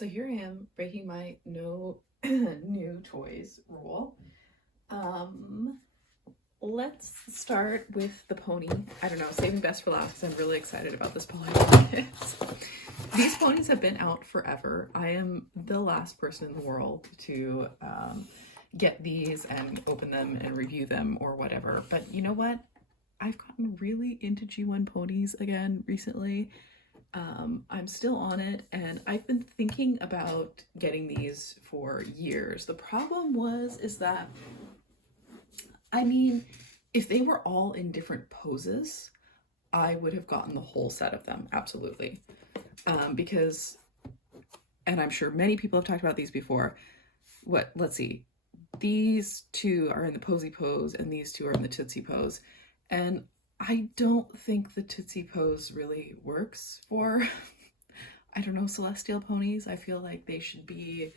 So here I am breaking my no new toys rule. Um, let's start with the pony. I don't know, saving best for last because I'm really excited about this pony. These ponies have been out forever. I am the last person in the world to get these and open them and review them or whatever. But you know what? I've gotten really into G1 ponies again recently. I'm still on it, and I've been thinking about getting these for years. The problem is that, I mean, if they were all in different poses, I would have gotten the whole set of them, absolutely. Because, and I'm sure many people have talked about these before, let's see, these two are in the posy pose, and these two are in the tootsie pose, and I don't think the Tootsie pose really works for, I don't know, celestial ponies. I feel like they should be,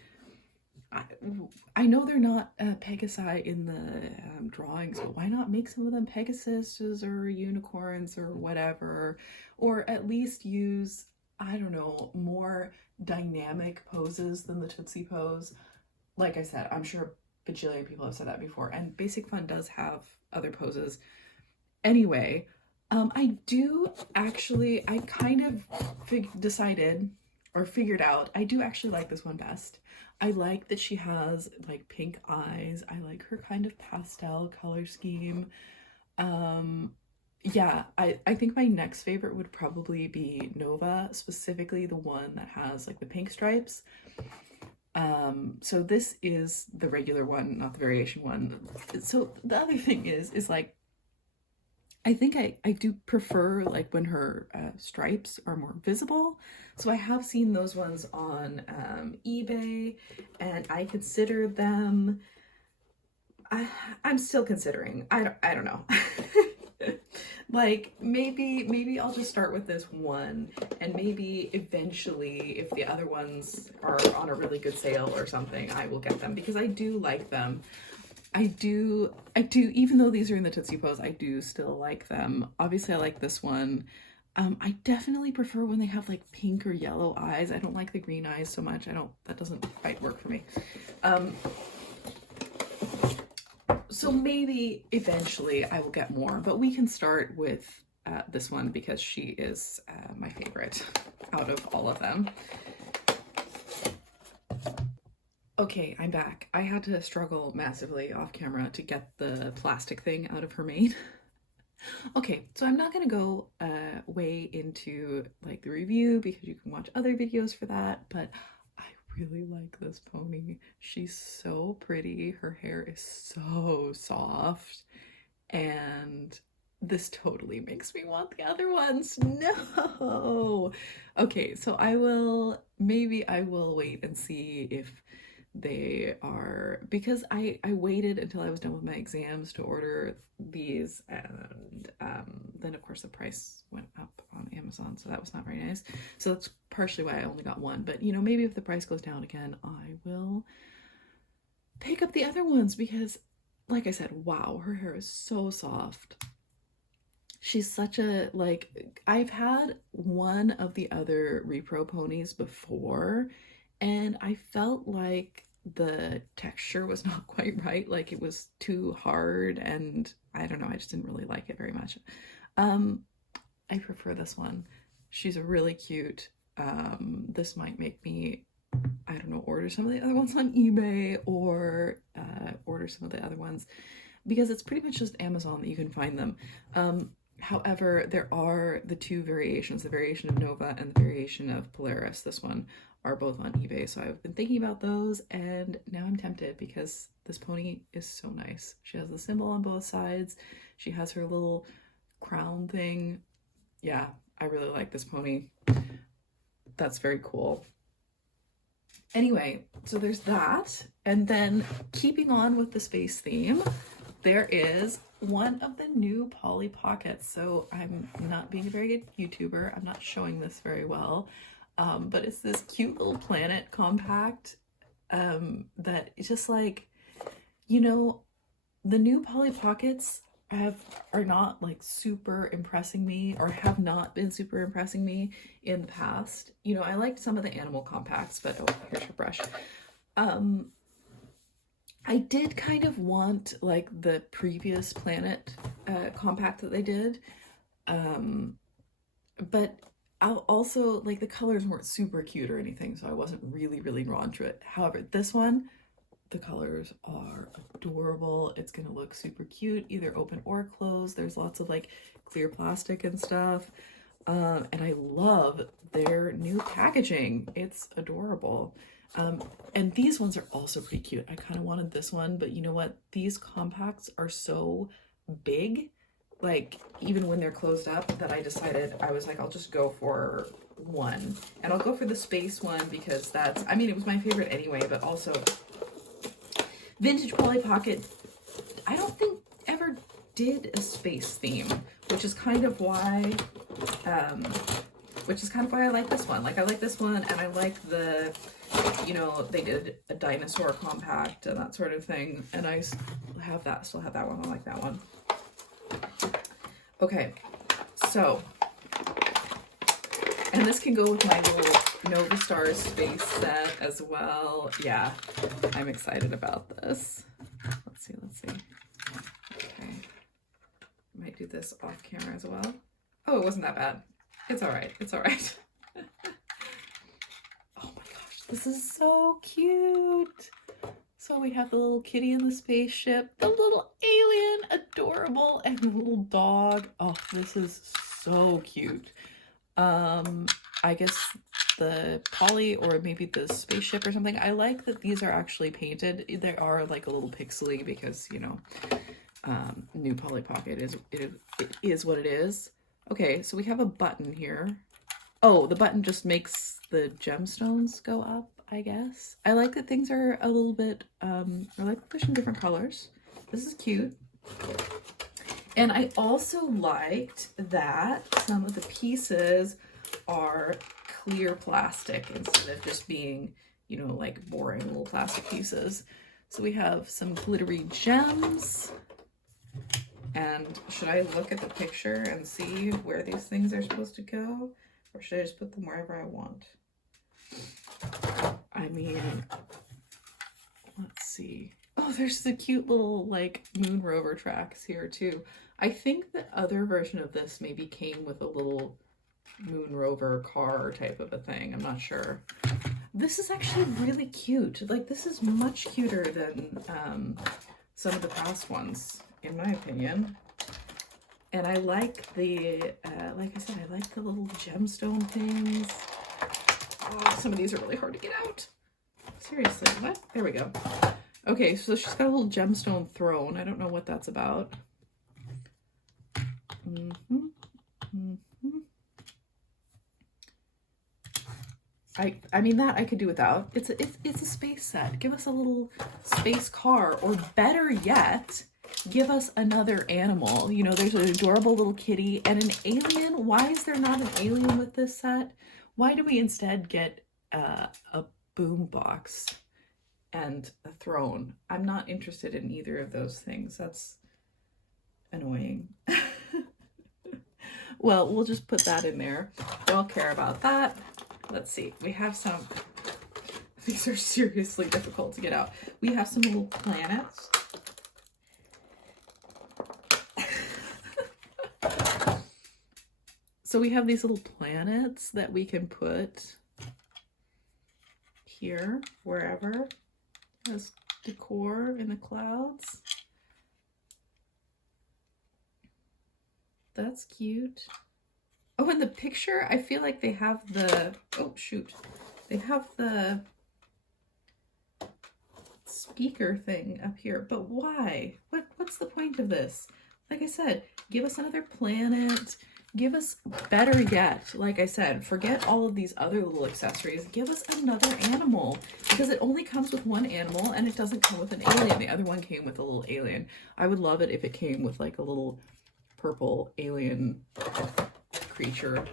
I know they're not Pegasi in the drawings, but why not make some of them Pegasuses or unicorns or whatever, or at least use, I don't know, more dynamic poses than the Tootsie pose. Like I said, I'm sure a bajillion people have said that before, and Basic Fun does have other poses. Anyway, I do actually, I kind of decided or figured out, I do actually like this one best. I like that she has like pink eyes. I like her kind of pastel color scheme. Yeah, I think my next favorite would probably be Nova, specifically the one that has like the pink stripes. So this is the regular one, not the variation one. So the other thing is like, I think I do prefer like when her stripes are more visible. So I have seen those ones on eBay, and I consider them, I'm still considering, I don't know. Like maybe I'll just start with this one, and maybe eventually if the other ones are on a really good sale or something, I will get them because I do like them. I do, even though these are in the Tootsie pose, I do still like them. Obviously, I like this one. I definitely prefer when they have like pink or yellow eyes. I don't like the green eyes so much. That doesn't quite work for me. So maybe eventually I will get more, but we can start with this one because she is my favorite out of all of them. Okay, I'm back. I had to struggle massively off camera to get the plastic thing out of her mane. Okay, so I'm not gonna go way into like the review because you can watch other videos for that, but I really like this pony. She's so pretty. Her hair is so soft, and this totally makes me want the other ones. No! Okay, so maybe I will wait and see if they are, because I waited until I was done with my exams to order these, and then of course the price went up on Amazon, so that was not very nice. So that's partially why I only got one, but you know, maybe if the price goes down again, I will pick up the other ones because like I said, wow, her hair is so soft. She's such a, like, I've had one of the other repro ponies before, and I felt like the texture was not quite right. Like it was too hard, and I don't know, I just didn't really like it very much. I prefer this one. She's really cute. This might make me, I don't know, order some of the other ones on eBay or order some of the other ones because it's pretty much just Amazon that you can find them. However, there are the two variations, the variation of Nova and the variation of Polaris. This one are both on eBay, so I've been thinking about those, and now I'm tempted because this pony is so nice. She has the symbol on both sides. She has her little crown thing. Yeah, I really like this pony. That's very cool. Anyway, so there's that, and then keeping on with the space theme, there is one of the new Polly Pockets. So I'm not being a very good YouTuber. I'm not showing this very well, but it's this cute little planet compact that it's just like, you know, the new Polly Pockets are not like super impressing me, or have not been super impressing me in the past. You know, I liked some of the animal compacts, but oh, here's your brush. I did kind of want like the previous Planet compact that they did, but I'll also like the colors weren't super cute or anything, so I wasn't really drawn to it. However, this one, the colors are adorable. It's gonna look super cute, either open or closed. There's lots of like clear plastic and stuff. And I love their new packaging. It's adorable. And these ones are also pretty cute. I kind of wanted this one, but you know what? These compacts are so big, like even when they're closed up, that I decided, I was like, I'll just go for one. And I'll go for the space one because that's, I mean, it was my favorite anyway, but also Vintage Polly Pocket, I don't think ever did a space theme, which is kind of why I like this one. Like I like this one, and I like the, you know, they did a dinosaur compact and that sort of thing, and I still have that one. I like that one. Okay, so, and this can go with my little Nova Stars space set as well. Yeah, I'm excited about this. Let's see. Okay, I might do this off camera as well. Oh, it wasn't that bad. It's all right. Oh my gosh, this is so cute. So we have the little kitty in the spaceship, the little alien, adorable, and the little dog. Oh, this is so cute. I guess the Polly, or maybe the spaceship or something. I like that these are actually painted. They are like a little pixely because, you know, new Polly Pocket is what it is. Okay, so we have a button here. Oh, the button just makes the gemstones go up, I guess. I like that things are a little bit, I like pushing different colors. This is cute. And I also liked that some of the pieces are clear plastic instead of just being, you know, like boring little plastic pieces. So we have some glittery gems. And should I look at the picture and see where these things are supposed to go? Or should I just put them wherever I want? I mean, let's see. Oh, there's the cute little like moon rover tracks here too. I think the other version of this maybe came with a little moon rover car type of a thing. I'm not sure. This is actually really cute. Like, this is much cuter than some of the past ones, in my opinion. And I like the, like I said, I like the little gemstone things. Oh, some of these are really hard to get out. Seriously, what? There we go. Okay, so she's got a little gemstone throne. I don't know what that's about. I mean, that I could do without. It's a space set. Give us a little space car, or better yet, give us another animal. You know, there's an adorable little kitty and an alien. Why is there not an alien with this set? Why do we instead get a boom box and a throne? I'm not interested in either of those things. That's annoying. Well, we'll just put that in there. Don't care about that. Let's see. We have some, these are seriously difficult to get out. We have some little planets. So we have these little planets that we can put here, wherever, as decor in the clouds. That's cute. Oh, in the picture, I feel like they have the, oh shoot, they have the speaker thing up here, but why? What's the point of this? Like I said, give us another planet. Give us, better yet, like I said, forget all of these other little accessories. Give us another animal, because it only comes with one animal and it doesn't come with an alien. The other one came with a little alien. I would love it if it came with like a little purple alien creature.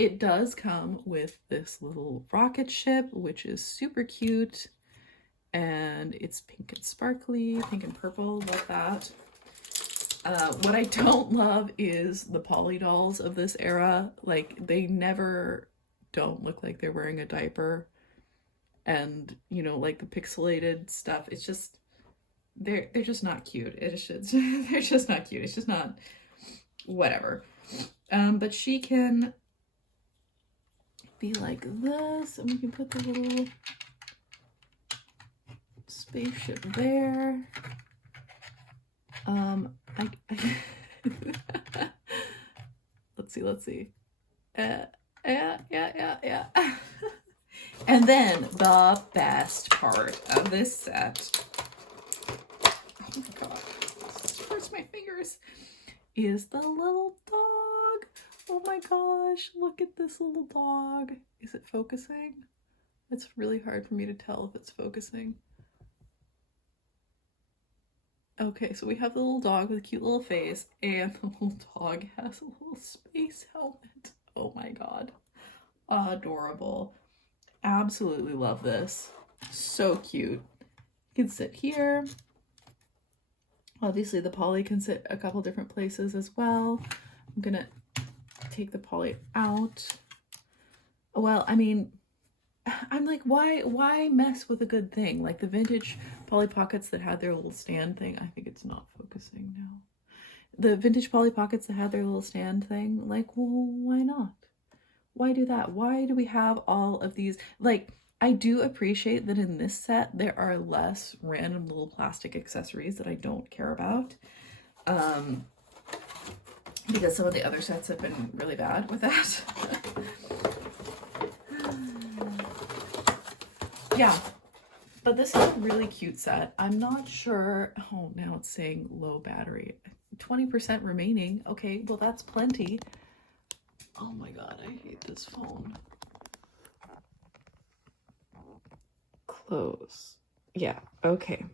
It does come with this little rocket ship, which is super cute. and it's pink and sparkly, pink and purple, love that. What I don't love is the poly dolls of this era. Like, they never don't look like they're wearing a diaper. And, you know, like the pixelated stuff, it's just, they're just not cute. It's just, they're just not cute. It's just not, whatever. But she can be like this, and we can put the little spaceship there. Let's see. Yeah. And then the best part of this set, oh my god, this hurts my fingers, is the little dog. Oh my gosh, look at this little dog. Is it focusing? It's really hard for me to tell if it's focusing. Okay, so we have the little dog with a cute little face, and the little dog has a little space helmet. Oh my god. Adorable. Absolutely love this. So cute. You can sit here. Obviously the poly can sit a couple different places as well. I'm gonna take the poly out. Well, I mean, I'm like, why mess with a good thing? Like the vintage Polly Pockets that had their little stand thing. I think it's not focusing now. The vintage Polly Pockets that had their little stand thing, like, well, why not? Why do that? Why do we have all of these? Like, I do appreciate that in this set there are less random little plastic accessories that I don't care about. Because some of the other sets have been really bad with that. Yeah, but this is a really cute set. I'm not sure. Oh, now it's saying low battery. 20% remaining. Okay, well, that's plenty. Oh my god, I hate this phone. Close. Yeah, okay.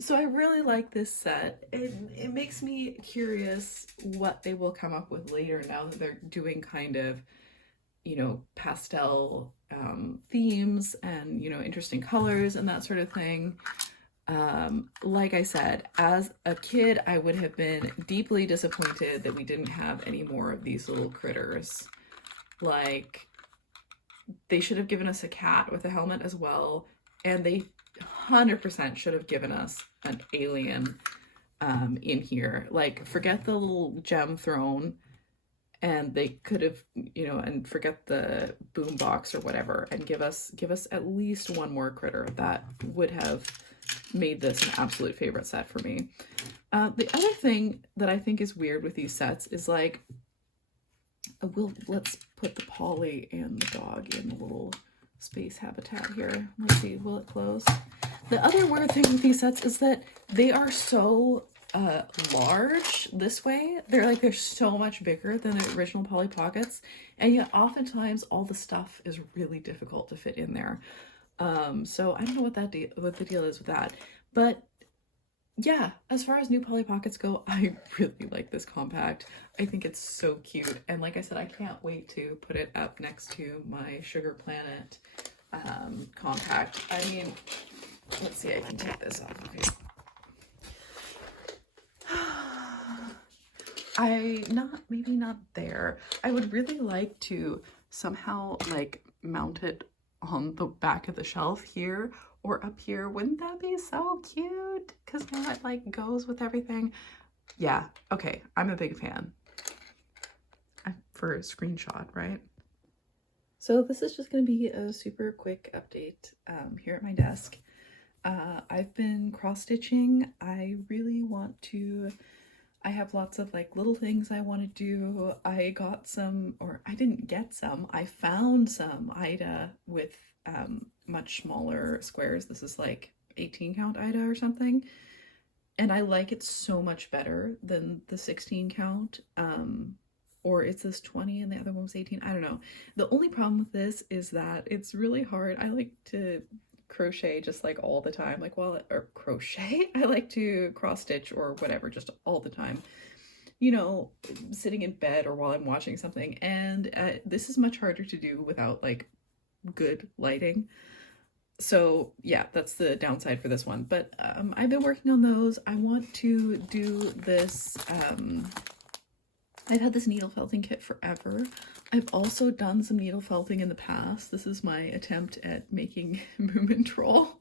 So I really like this set. It makes me curious what they will come up with later now that they're doing kind of, you know, pastel themes and, you know, interesting colors and that sort of thing. Like I said, as a kid, I would have been deeply disappointed that we didn't have any more of these little critters. Like, they should have given us a cat with a helmet as well, and they 100% should have given us an alien in here. Like, forget the little gem throne, and they could have, you know, and forget the boombox or whatever, and give us at least one more critter. That would have made this an absolute favorite set for me. The other thing that I think is weird with these sets is like, let's put the Polly and the dog in the little space habitat here. Let's see, will it close? The other weird thing with these sets is that they are so large this way. They're so much bigger than the original Polly Pockets, and yet oftentimes all the stuff is really difficult to fit in there. So I don't know what the deal is with that, but yeah, as far as new Polly Pockets go, I really like this compact. I think it's so cute, and like I said, I can't wait to put it up next to my Sugar Planet compact. I mean, let's see, I can take this off. Okay. Maybe not there. I would really like to somehow like mount it on the back of the shelf here or up here. Wouldn't that be so cute? Because now it like goes with everything. Yeah, okay, I'm a big fan. For a screenshot, right? So this is just going to be a super quick update here at my desk. I've been cross-stitching. I really want to, I have lots of like little things I want to do. I got some, or I didn't get some, I found some Ida with much smaller squares. This is like 18 count Ida or something. And I like it so much better than the 16 count. Or it's this 20 and the other one was 18. I don't know. The only problem with this is that it's really hard. I like to crochet just like all the time, like crochet. I like to cross stitch or whatever, just all the time, you know, sitting in bed or while I'm watching something. And this is much harder to do without like good lighting. So yeah, that's the downside for this one. But I've been working on those. I want to do this. I've had this needle felting kit forever. I've also done some needle felting in the past. This is my attempt at making Moomin Troll.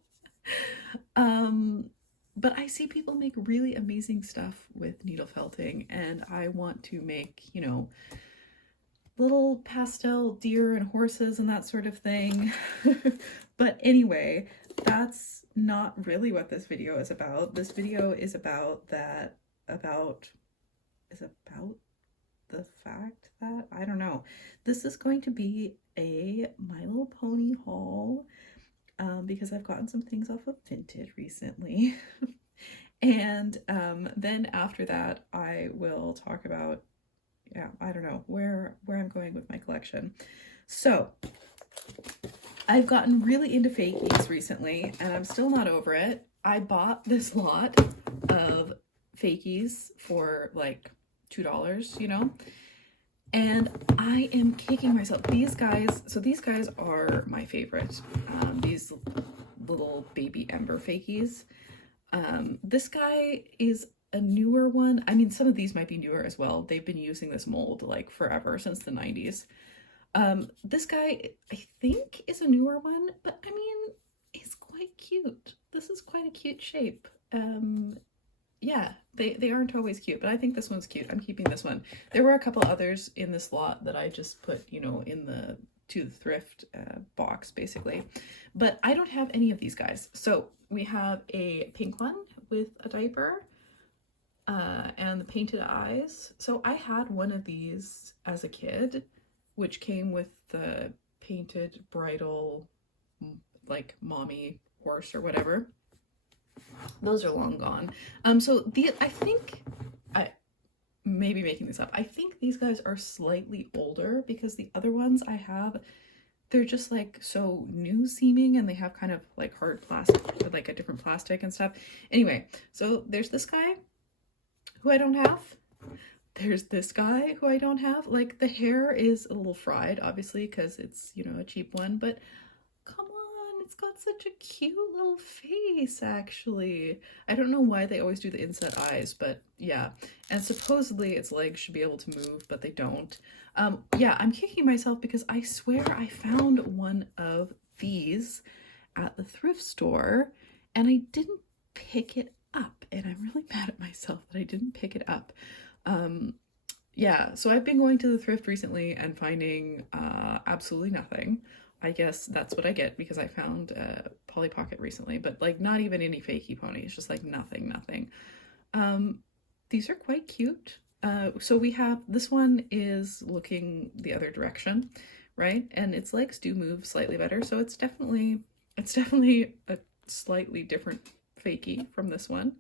But I see people make really amazing stuff with needle felting, and I want to make, you know, little pastel deer and horses and that sort of thing. But anyway, that's not really what this video is about. This video is about the fact that, I don't know, this is going to be a My Little Pony haul, because I've gotten some things off of Vinted recently. And then after that, I will talk about, yeah, I don't know, where I'm going with my collection. So I've gotten really into fakies recently, and I'm still not over it. I bought this lot of fakies for like $2, you know, and I am kicking myself. These guys are my favorite. These little baby ember fakies. This guy is a newer one. I mean, some of these might be newer as well. They've been using this mold like forever, since the 90s. This guy, I think, is a newer one, but I mean, he's quite cute. This is quite a cute shape. Yeah, they aren't always cute, but I think this one's cute. I'm keeping this one. There were a couple others in this lot that I just put, you know, in the to the thrift box, basically. But I don't have any of these guys. So we have a pink one with a diaper and the painted eyes. So I had one of these as a kid, which came with the painted bridal, like mommy horse or whatever. Those are long gone. So I think, I may be making this up, I think these guys are slightly older, because the other ones I have, they're just like so new seeming, and they have kind of like hard plastic, like a different plastic and stuff. Anyway, so there's this guy who I don't have. There's this guy who I don't have. Like, the hair is a little fried, obviously, because it's, you know, a cheap one, but come on, it's got such a cute little face, actually. I don't know why they always do the inset eyes, but yeah. And supposedly its legs should be able to move, but they don't. Yeah, I'm kicking myself because I swear I found one of these at the thrift store and I didn't pick it up, and I'm really mad at myself that I didn't pick it up. Yeah, so I've been going to the thrift recently and finding absolutely nothing. I guess that's what I get because I found Polly Pocket recently, but like not even any fakey ponies, just like nothing. These are quite cute. So we have, this one is looking the other direction, right? And its legs do move slightly better, so it's definitely a slightly different fakey from this one.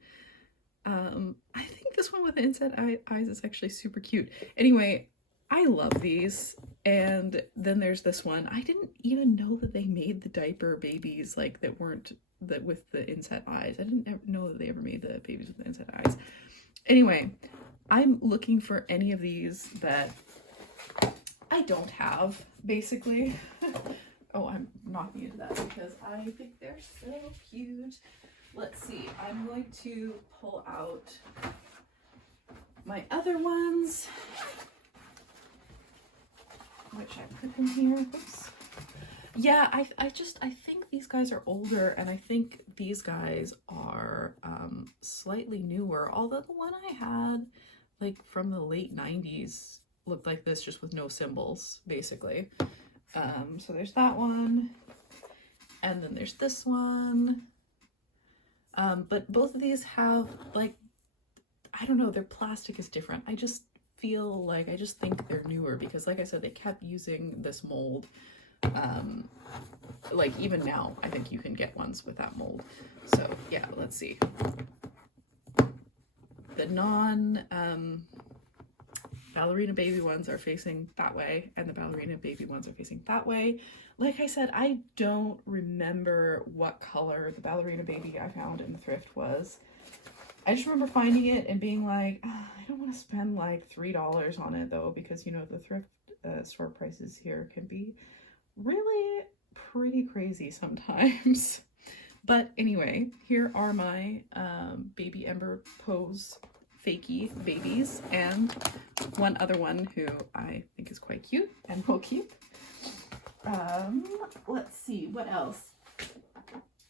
I think this one with the inset eyes is actually super cute. Anyway, I love these. And then there's this one. I didn't even know that they made the diaper babies like that weren't with the inset eyes. I didn't know that they ever made the babies with the inset eyes. Anyway, I'm looking for any of these that I don't have, basically. Oh, I'm knocking into that because I think they're so cute. Let's see, I'm going to pull out my other ones, which I put in here. Oops. Yeah, I think these guys are older, and I think these guys are slightly newer, although the one I had, like from the late 90s, looked like this, just with no symbols, basically. So there's that one, and then there's this one. But both of these have, like, I don't know, their plastic is different. I just think they're newer because, like I said, they kept using this mold. Like, even now, I think you can get ones with that mold. So, yeah, let's see. The ballerina baby ones are facing that way, and the ballerina baby ones are facing that way. Like I said, I don't remember what color the ballerina baby I found in the thrift was. I just remember finding it and being like, oh, I don't want to spend like $3 on it though, because, you know, the thrift store prices here can be really pretty crazy sometimes. But anyway, here are my baby Ember pose fakey babies, and one other one who I think is quite cute and will keep. Let's see, what else?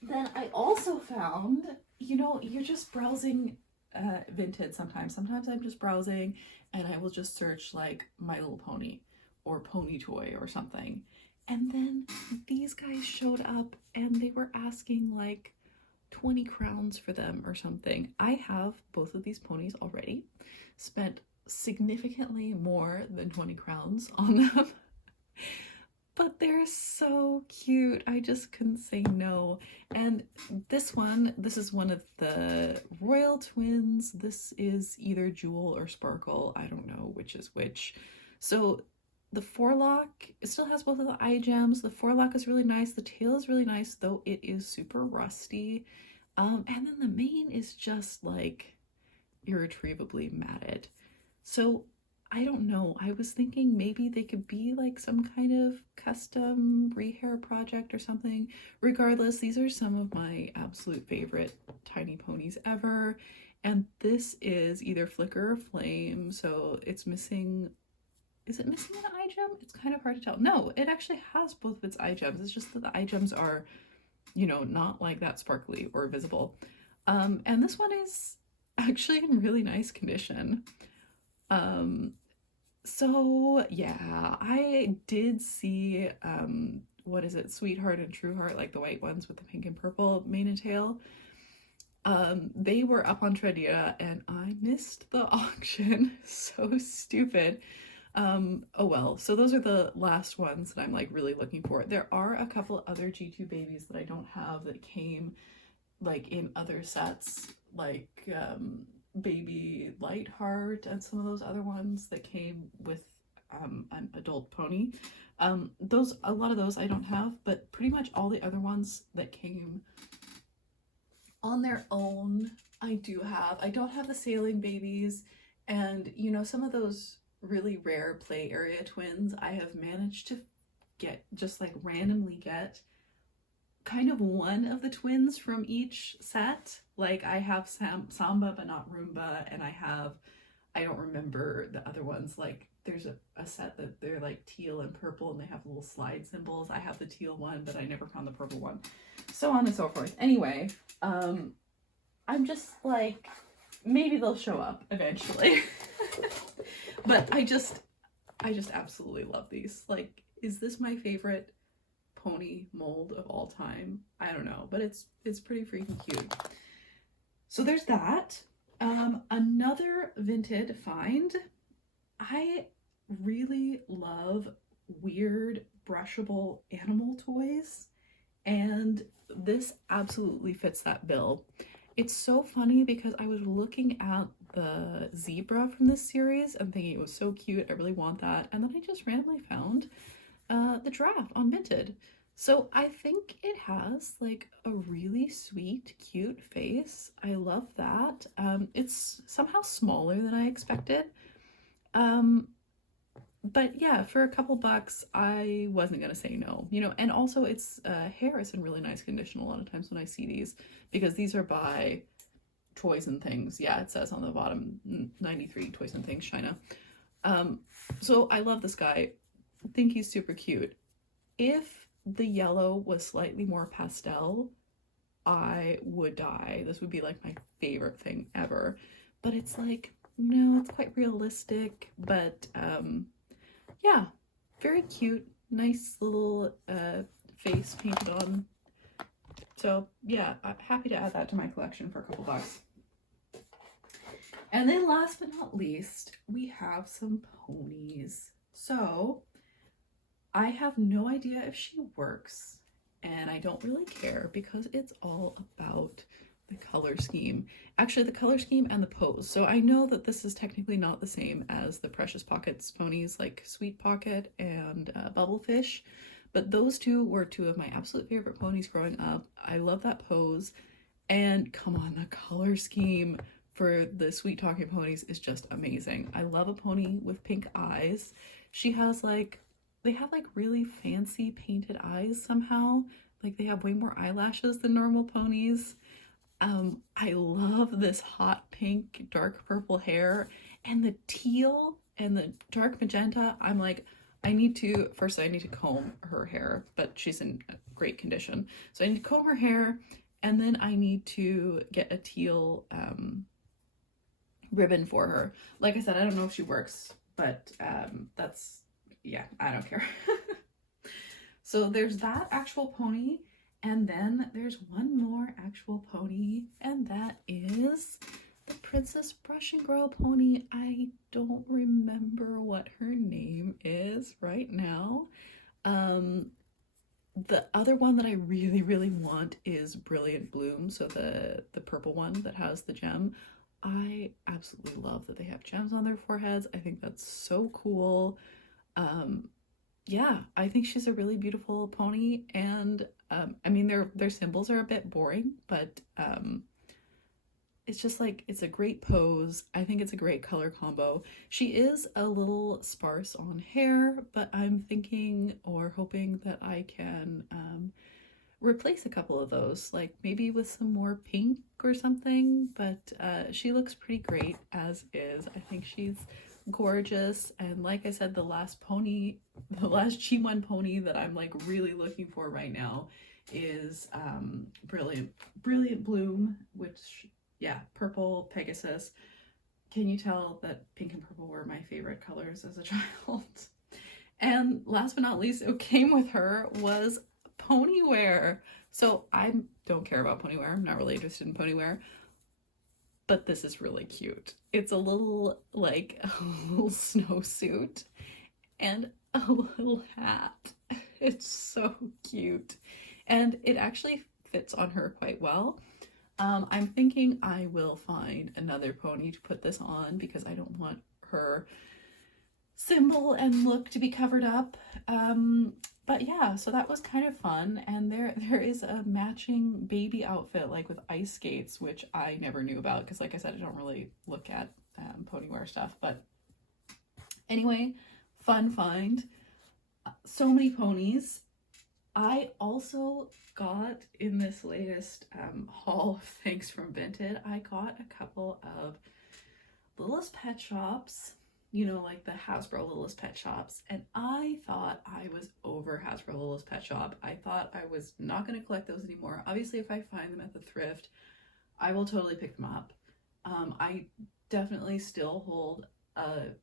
Then I also found, you know, you're just browsing Vinted sometimes. Sometimes I'm just browsing and I will just search like My Little Pony or Pony Toy or something. And then these guys showed up and they were asking like 20 crowns for them or something. I have both of these ponies already, spent significantly more than 20 crowns on them. But they're so cute. I just couldn't say no. And this is one of the royal twins. This is either Jewel or Sparkle. I don't know which is which. So the forelock, it still has both of the eye gems. The forelock is really nice. The tail is really nice, though it is super rusty. And then the mane is just like irretrievably matted. So I don't know. I was thinking maybe they could be like some kind of custom rehair project or something. Regardless, these are some of my absolute favorite tiny ponies ever. And this is either Flicker or Flame, so it's missing. Is it missing an eye gem? It's kind of hard to tell. No, it actually has both of its eye gems. It's just that the eye gems are, you know, not like that sparkly or visible. And this one is actually in really nice condition. So yeah, I did see, what is it? Sweetheart and Trueheart, like the white ones with the pink and purple mane and tail. They were up on Tradera and I missed the auction. So stupid. Oh well, so those are the last ones that I'm like really looking for. There are a couple other G2 babies that I don't have that came like in other sets, like Baby Lightheart and some of those other ones that came with an adult pony. A lot of those I don't have, but pretty much all the other ones that came on their own I do have. I don't have the sailing babies, and you know, some of those really rare play area twins I have managed to get, just like randomly get kind of one of the twins from each set. Like I have Samba but not Roomba, and I don't remember the other ones. Like there's a set that they're like teal and purple and they have little slide symbols. I have the teal one, but I never found the purple one. So on and so forth. Anyway, I'm just like, maybe they'll show up eventually. But I just absolutely love these. Like, is this my favorite pony mold of all time? I don't know, but it's pretty freaking cute. So there's that. Another Vinted find. I really love weird brushable animal toys, and this absolutely fits that bill. It's so funny because I was looking at the zebra from this series and thinking it was so cute, I really want that, and then I just randomly found the giraffe on Vinted. So I think it has like a really sweet, cute face. I love that. It's somehow smaller than I expected. But yeah, for a couple bucks, I wasn't gonna say no, you know. And also its hair is in really nice condition a lot of times when I see these, because these are by Toys and Things. Yeah, it says on the bottom 93 Toys and Things China. So I love this guy. I think he's super cute. If the yellow was slightly more pastel, I would die. This would be like my favorite thing ever. But it's like, no, it's quite realistic, but yeah, very cute, nice little face painted on. So yeah, I'm happy to add that to my collection for a couple bucks. And then last but not least, we have some ponies. So I have no idea if she works, and I don't really care because it's all about the color scheme. Actually, the color scheme and the pose. So I know that this is technically not the same as the Precious Pockets ponies like Sweet Pocket and Bubblefish, but those two were two of my absolute favorite ponies growing up. I love that pose, and come on, the color scheme for the Sweet Talking ponies is just amazing. I love a pony with pink eyes. She has like they have like really fancy painted eyes somehow. Like they have way more eyelashes than normal ponies. I love this hot pink, dark purple hair, and the teal and the dark magenta. I'm like, I need to comb her hair, but she's in great condition. So I need to comb her hair, and then I need to get a teal ribbon for her. Like I said, I don't know if she works, but yeah, I don't care. So there's that actual pony, and then there's one more actual pony, and that is the Princess Brush and Grow pony. I don't remember what her name is right now. The other one that I really, really want is Brilliant Bloom, so the purple one that has the gem. I absolutely love that they have gems on their foreheads. I think that's so cool. Um, yeah, I think she's a really beautiful pony, and I mean their symbols are a bit boring, but it's just like it's a great pose. I think it's a great color combo. She is a little sparse on hair, but I'm thinking or hoping that I can replace a couple of those, like maybe with some more pink or something. But she looks pretty great as is. I think she's gorgeous, and like I said, the last G1 pony that I'm like really looking for right now is Brilliant Bloom, which, yeah, purple Pegasus. Can you tell that pink and purple were my favorite colors as a child? And last but not least, it came with her was pony wear. So I don't care about pony wear. I'm not really interested in pony wear, but this is really cute. It's a little like a little snowsuit and a little hat. It's so cute. And it actually fits on her quite well. I'm thinking I will find another pony to put this on because I don't want her symbol and look to be covered up. But yeah, so that was kind of fun. And there is a matching baby outfit, like with ice skates, which I never knew about because, like I said, I don't really look at pony wear stuff. But anyway, fun find. So many ponies. I also got in this latest haul of things from Vinted, I got a couple of Littlest Pet Shops, you know, like the Hasbro Littlest Pet Shops, and I thought I was over Hasbro Littlest Pet Shop. I thought I was not going to collect those anymore. Obviously, if I find them at the thrift, I will totally pick them up. I definitely still hold a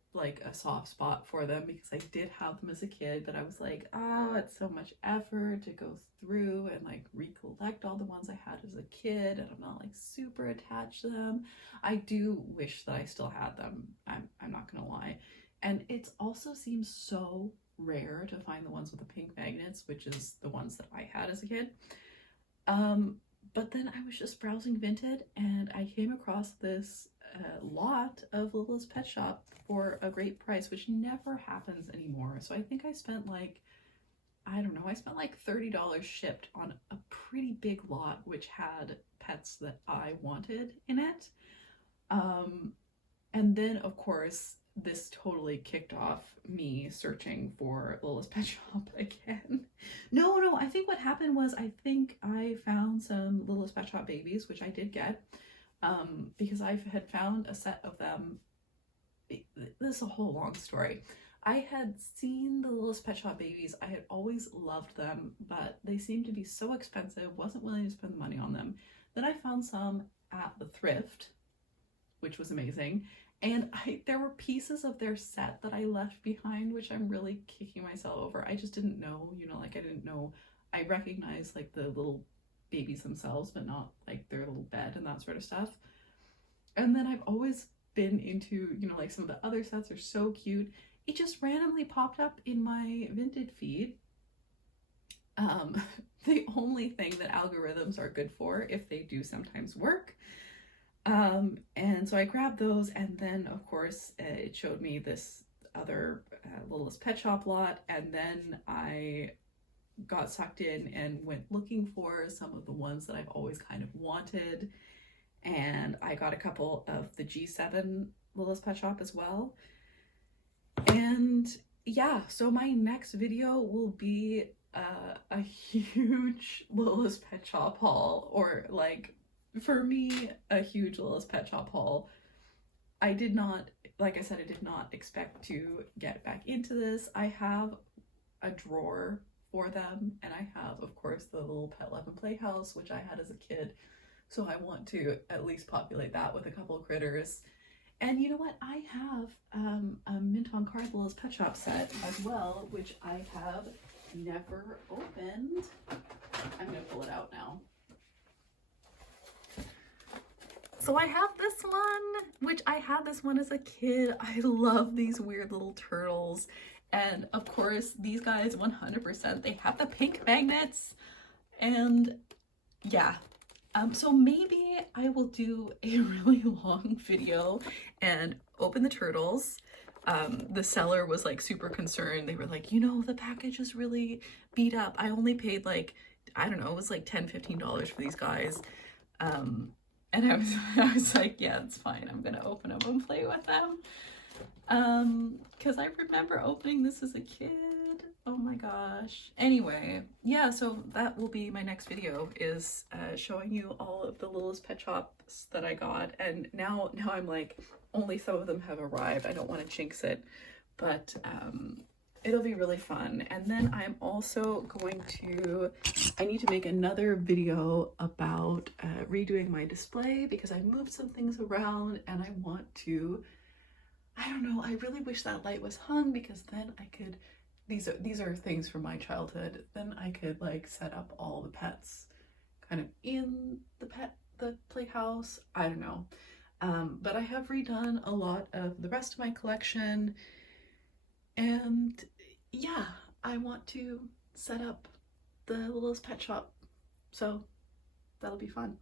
soft spot for them because I did have them as a kid, but I was like, oh, it's so much effort to go through and like recollect all the ones I had as a kid, and I'm not like super attached to them. I do wish that I still had them. I'm not gonna lie. And it also seems so rare to find the ones with the pink magnets, which is the ones that I had as a kid. But then I was just browsing Vinted and I came across this lot of Littlest Pet Shop for a great price, which never happens anymore. So I think I spent like, I don't know, I spent like $30 shipped on a pretty big lot, which had pets that I wanted in it. And then, of course, this totally kicked off me searching for Littlest Pet Shop again. No, I think what happened was I think I found some Littlest Pet Shop babies, which I did get, because I had found a set of them. This is a whole long story. I had seen the Littlest Pet Shop babies. I had always loved them, but they seemed to be so expensive, wasn't willing to spend the money on them. Then I found some at the thrift, which was amazing. And there were pieces of their set that I left behind, which I'm really kicking myself over. I just didn't know, like I didn't know. I recognized like the little babies themselves, but not like their little bed and that sort of stuff. And then I've always been into, like some of the other sets are so cute. It just randomly popped up in my Vinted feed. The only thing that algorithms are good for, if they do sometimes work. And so I grabbed those, and then of course it showed me this other Littlest Pet Shop lot, and then I got sucked in and went looking for some of the ones that I've always kind of wanted, and I got a couple of the G7 Littlest Pet Shop as well. And yeah, so my next video will be a huge Little's Pet Shop haul, or like, for me, a huge Little's Pet Shop haul. I did not, like I said, I did not expect to get back into this. I have a drawer for them, and I have, of course, the little Pet Love and Playhouse, which I had as a kid. So I want to at least populate that with a couple of critters. And you know what? I have a Mint on Card Little's Pet Shop set as well, which I have never opened. I'm gonna pull it out now. So I have this one, which I had this one as a kid. I love these weird little turtles. And of course, these guys 100%, they have the pink magnets. And yeah, so maybe I will do a really long video and open the turtles. The seller was like super concerned. They were like, you know, the package is really beat up. I only paid like, I don't know, it was like $10-15 for these guys. And I was like, yeah, it's fine. I'm gonna open them and play with them. Because I remember opening this as a kid. Oh my gosh. Anyway, yeah, so that will be my next video, is showing you all of the Little's Pet Shops that I got. And now I'm like, only some of them have arrived. I don't want to jinx it, but it'll be really fun. And then I'm also going to, I need to make another video about redoing my display, because I moved some things around and I want to, I don't know, I really wish that light was hung, because then I could, these are things from my childhood, then I could like set up all the pets kind of in the playhouse. I don't know. But I have redone a lot of the rest of my collection, and yeah, I want to set up the Little's Pet Shop, so that'll be fun.